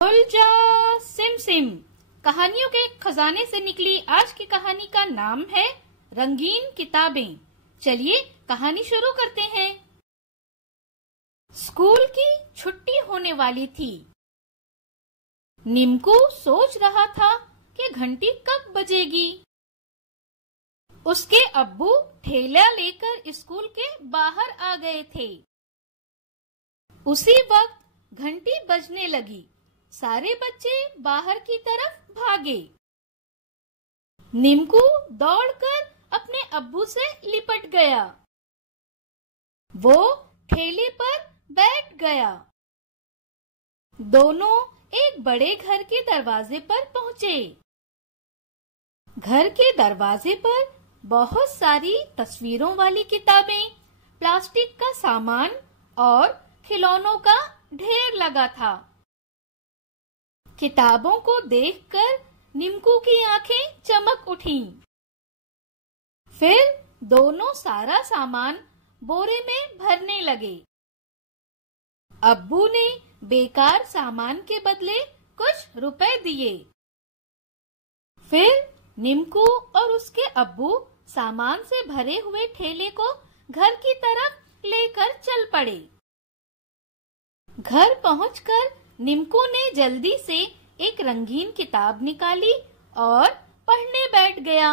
खुल जा SIM SIM. कहानियों के खजाने से निकली आज की कहानी का नाम है रंगीन किताबें। चलिए कहानी शुरू करते हैं। स्कूल की छुट्टी होने वाली थी। निम्कू सोच रहा था कि घंटी कब बजेगी। उसके अब्बू ठेला लेकर स्कूल के बाहर आ गए थे। उसी वक्त घंटी बजने लगी। सारे बच्चे बाहर की तरफ भागे। निम्कू दौड़कर अपने अब्बू से लिपट गया। वो ठेले पर बैठ गया। दोनों एक बड़े घर के दरवाजे पर पहुंचे। घर के दरवाजे पर बहुत सारी तस्वीरों वाली किताबें, प्लास्टिक का सामान और खिलौनों का ढेर लगा था। किताबों को देखकर निम्कू की आंखें चमक उठीं। फिर दोनों सारा सामान बोरे में भरने लगे। अब्बू ने बेकार सामान के बदले कुछ रुपए दिए। फिर निम्कू और उसके अब्बू सामान से भरे हुए ठेले को घर की तरफ लेकर चल पड़े। घर पहुंचकर निम्कू ने जल्दी से एक रंगीन किताब निकाली और पढ़ने बैठ गया।